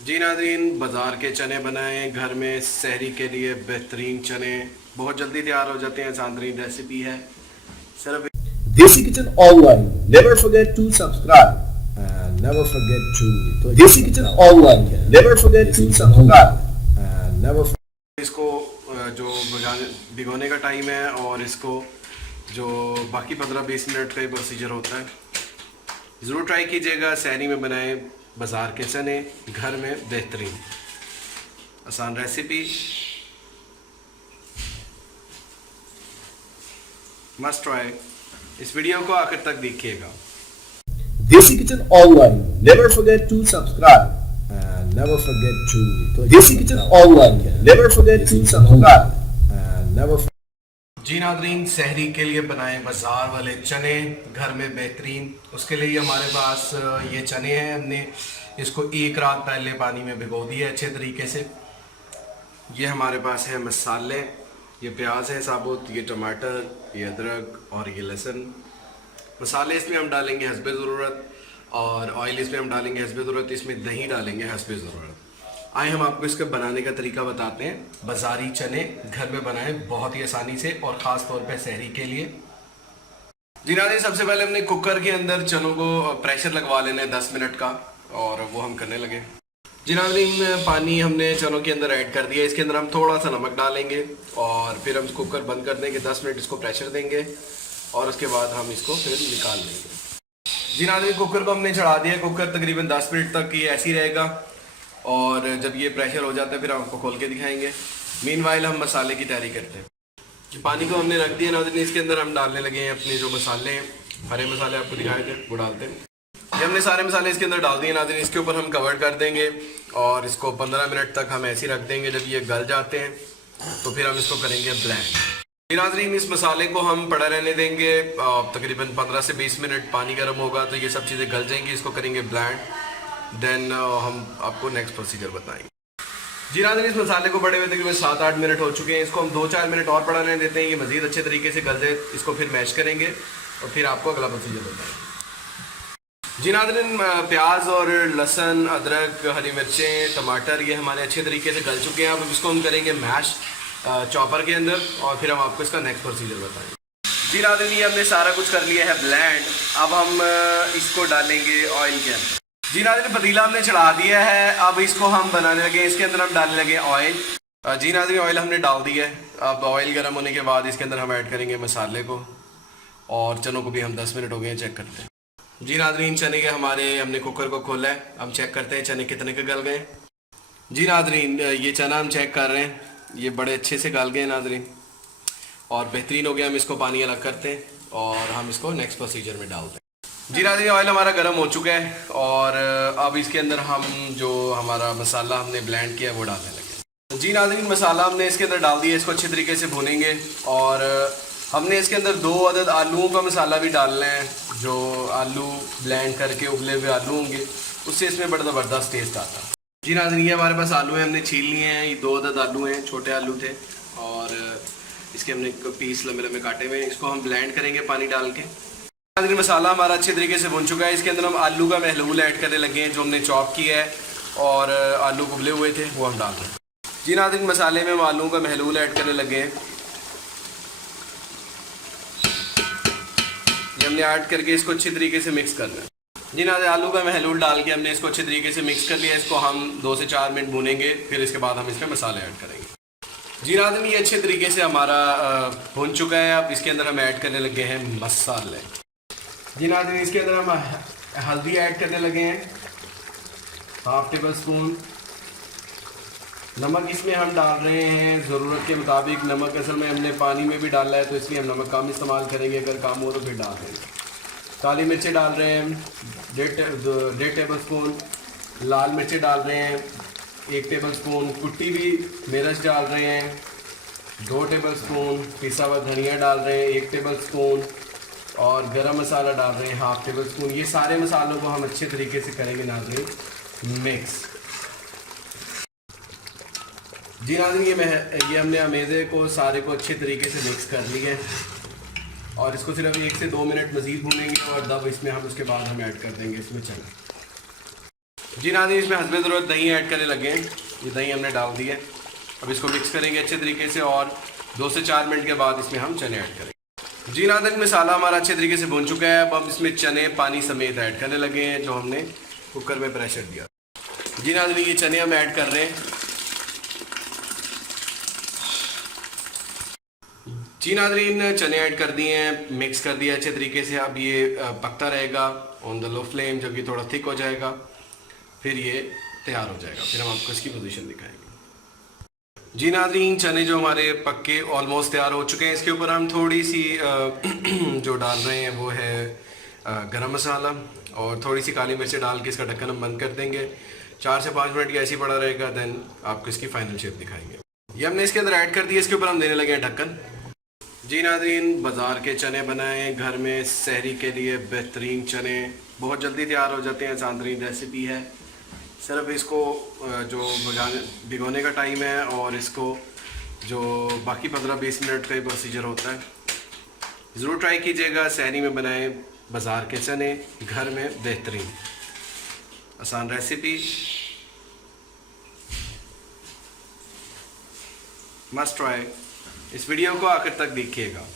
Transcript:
जी नाज़रीन, बाज़ार के चने बनाएं घर में सहरी के लिए बेहतरीन चने बहुत जल्दी तैयार हो जाते हैं। आसान तरीन रेसिपी है। सिर्फ Desi Kitchen Online. Never forget to subscribe. And never forget to Desi Kitchen Online. Never forget to subscribe. And never इसको जो भिगोने का टाइम है और इसको जो बाकी 15-20 मिनट का ही प्रोसीजर होता है, ज़रूर ट्राई कीजिएगा। सहरी में बनाएं बाज़ार के चने घर में बेहतरीन आसान रेसिपी, मस्ट ट्राई। इस वीडियो को आखिर तक देखिएगा। Desi Kitchen Online. Never forget to subscribe. And never forget to Desi Kitchen Online. Never forget to subscribe. And never जी नाज़रीन, सहरी के लिए बनाएं बाज़ार वाले चने घर में बेहतरीन। उसके लिए हमारे पास ये चने हैं। हमने इसको एक रात पहले पानी में भिगो दिया अच्छे तरीके से। ये हमारे पास है मसाले, ये प्याज है साबुत, ये टमाटर, ये अदरक और ये लहसुन। मसाले इसमें हम डालेंगे हस्बे ज़रूरत और ऑयल इसमें हम डालेंगे हस्बे ज़रूरत। इसमें दही डालेंगे हस्बे ज़रूरत। आए हम आपको इसके बनाने का तरीका बताते हैं। बाज़ारी चने घर में बनाएं बहुत ही आसानी से और ख़ास तौर पे सहरी के लिए। जी नाज़रीन, सबसे पहले हमने कुकर के अंदर चनों को प्रेशर लगवा लेना है 10 मिनट का, और वो हम करने लगे। जी नाज़रीन, पानी हमने चनों के अंदर ऐड कर दिया। इसके अंदर हम थोड़ा सा नमक डालेंगे और फिर हम कुकर बंद कर देंगे। 10 मिनट इसको प्रेशर देंगे और उसके बाद हम इसको फिर निकाल लेंगे। जी नाज़रीन, कुकर को हमने चढ़ा दिया। कुकर तकरीबन 10 मिनट तक ये ऐसे ही रहेगा और जब ये प्रेशर हो जाता है फिर हम आपको खोल के दिखाएंगे। मीनवाइल हम मसाले की तैयारी करते हैं। पानी को हमने रख दिया नाज़रीन। इसके अंदर हम डालने लगे हैं अपने जो मसाले हैं, हरे मसाले आपको दिखाए थे वो डालते हैं। ये हमने सारे मसाले इसके अंदर डाल दिए नाज़रीन। इसके ऊपर हम कवर कर देंगे और इसको 15 मिनट तक हम ऐसे ही रख देंगे। जब ये गल जाते हैं तो फिर हम इसको करेंगे ब्लेंड। नाज़रीन, इस मसाले को हम पड़ा रहने देंगे तकरीबन 15 से 20 मिनट। पानी गर्म होगा तो ये सब चीज़ें गल जाएंगी। इसको करेंगे ब्लेंड, देन हम आपको नेक्स्ट प्रोसीजर बताएंगे। जी नाज़रीन, इस मसाले को बड़े हुए तकरीबन 7-8 मिनट हो चुके हैं। इसको हम 2-4 मिनट और पड़ा रहने देते हैं। ये मज़ीद अच्छे तरीके से गल जाए। इसको फिर मैश करेंगे और फिर आपको अगला प्रोसीजर बताएंगे। जी नाज़रीन, प्याज और लहसुन, अदरक, हरी मिर्चें, टमाटर ये हमारे अच्छे तरीके से गल चुके हैं। अब इसको हम करेंगे मैश चॉपर के अंदर और फिर हम आपको इसका नेक्स्ट प्रोसीजर बताएंगे। जी नाज़रीन, ये हमने सारा कुछ कर लिया है ब्लेंड। अब हम इसको डालेंगे ऑयल के अंदर। जी नाज़रीन, पतीला हमने चढ़ा दिया है। अब इसको हम बनाने लगे। इसके अंदर हम डालने लगे ऑयल। जी नाज़रीन, ऑयल हमने डाल दिया है। अब ऑयल गर्म होने के बाद इसके अंदर हम ऐड करेंगे मसाले को और चनों को भी हम 10 मिनट हो गए हैं, चेक करते हैं। जी नाज़रीन, चने के हमने कुकर को खोला है। हम चेक करते हैं चने कितने के गल गए। जी नाज़रीन, ये चना हम चेक कर रहे हैं, ये बड़े अच्छे से गल गए नाज़रीन और बेहतरीन हो गया। हम इसको पानी अलग करते हैं और हम इसको नेक्स्ट प्रोसीजर में डालते हैं। जी नाज़रीन, ऑयल हमारा गर्म हो चुका है और अब इसके अंदर हम जो हमारा मसाला हमने ब्लेंड किया है वो डालने लगे। जी नाज़रीन, मसाला हमने इसके अंदर डाल दिया। इसको अच्छे तरीके से भूनेंगे और हमने इसके अंदर 2 अदद आलूओं का मसाला भी डालना है। जो आलू ब्लेंड करके उबले हुए आलू होंगे उससे इसमें बड़ा ज़बरदस्त टेस्ट आता है। जी नाज़रीन, ये हमारे पास आलू हैं, हमने छील लिए हैं। ये 2 अदद आलू हैं, छोटे आलू थे और इसके हमने पीस लंबे लंबे काटे हुए हैं। इसको हम ब्लेंड करेंगे पानी डाल के। नाज़रीन, मसाला हमारा अच्छे तरीके से भुन चुका है। इसके अंदर हम आलू का महलूल ऐड करने लगे हैं जो हमने चॉप किया है और आलू उबले हुए थे वो हम डाल रहे हैं। जी नाज़रीन, मसाले में हम आलू का महलूल ऐड करने लगे हैं। ये हमने ऐड करके इसको अच्छी तरीके से मिक्स करना है। जी नाज़रीन, आलू का महलूल डाल के हमने इसको अच्छे तरीके से मिक्स कर लिया। इसको हम 2 से 4 मिनट भूनेंगे, फिर इसके बाद हम इसमें मसाले ऐड करेंगे। जी नाज़रीन, ये अच्छे तरीके से हमारा भुन चुका है। अब इसके अंदर हम ऐड करने लगे हैं मसाले। जी नाज़रीन, इसके अंदर हम हल्दी ऐड करने लगे हैं 1/2 टेबल स्पून। नमक इसमें हम डाल रहे हैं ज़रूरत के मुताबिक। नमक असल में हमने पानी में भी डाला है तो इसलिए हम नमक कम इस्तेमाल करेंगे, अगर कम हो तो फिर डाल देंगे। काली मिर्चें डाल रहे हैं 1.5 टेबल स्पून। लाल मिर्चें डाल रहे हैं 1 टेबल स्पून। कुट्टी भी मिर्च डाल रहे हैं 2 टेबल स्पून। पिसा हुआ धनिया डाल रहे हैं 1 टेबल स्पून और गरम मसाला डाल रहे हैं 1/2 टेबल स्पून। ये सारे मसालों को हम अच्छे तरीके से करेंगे नाज़रीन मिक्स। जी नाज़रीन, ये हमने अमेज़े को सारे को अच्छे तरीके से मिक्स कर लिया है और इसको सिर्फ 1 से 2 मिनट मज़ीद भूनेंगे और तब इसमें हम उसके बाद हम ऐड कर देंगे इसमें चना। जी नाज़रीन, इसमें हस्बे ज़रूरत दही ऐड करने लगे हैं। ये दही हमने डाल दी है। अब इसको मिक्स करेंगे अच्छे तरीके से और 2 से 4 मिनट के बाद इसमें हम चने ऐड करेंगे। जी नाज़रीन, मसाला हमारा अच्छे तरीके से भुन चुका है। अब हम इसमें चने पानी समेत ऐड करने लगे हैं जो हमने कुकर में प्रेशर दिया। जी नाज़रीन, ये चने हम ऐड कर रहे हैं। जी नाज़रीन, चने ऐड कर दिए हैं, मिक्स कर दिया अच्छे तरीके से। अब ये पकता रहेगा ऑन द लो फ्लेम। जब ये थोड़ा थिक हो जाएगा फिर ये तैयार हो जाएगा। फिर हम आपको इसकी पोजीशन दिखाएंगे। जी नाज़रीन, चने जो हमारे पक्के ऑलमोस्ट तैयार हो चुके हैं। इसके ऊपर हम थोड़ी सी जो डाल रहे हैं वो है गरम मसाला और थोड़ी सी काली मिर्च डाल के इसका ढक्कन हम बंद कर देंगे। 4 से 5 मिनट की ऐसे ही पड़ा रहेगा। देन आपको इसकी फाइनल शेप दिखाएंगे। ये हमने इसके अंदर ऐड कर दिया। इसके ऊपर हम देने लगे हैं ढक्कन। जी नाज़रीन, बाज़ार के चने बनाएं घर में सहरी के लिए। बेहतरीन चने बहुत जल्दी तैयार हो जाते हैं। आसान तरीन रेसिपी है। सिर्फ इसको जो भिगोने का टाइम है और इसको जो बाकी 15-20 मिनट का ही प्रोसीजर होता है। ज़रूर ट्राई कीजिएगा। सहरी में बनाएं बाज़ार के चने घर में। बेहतरीन आसान रेसिपी, मस्ट ट्राई। इस वीडियो को आखिर तक देखिएगा।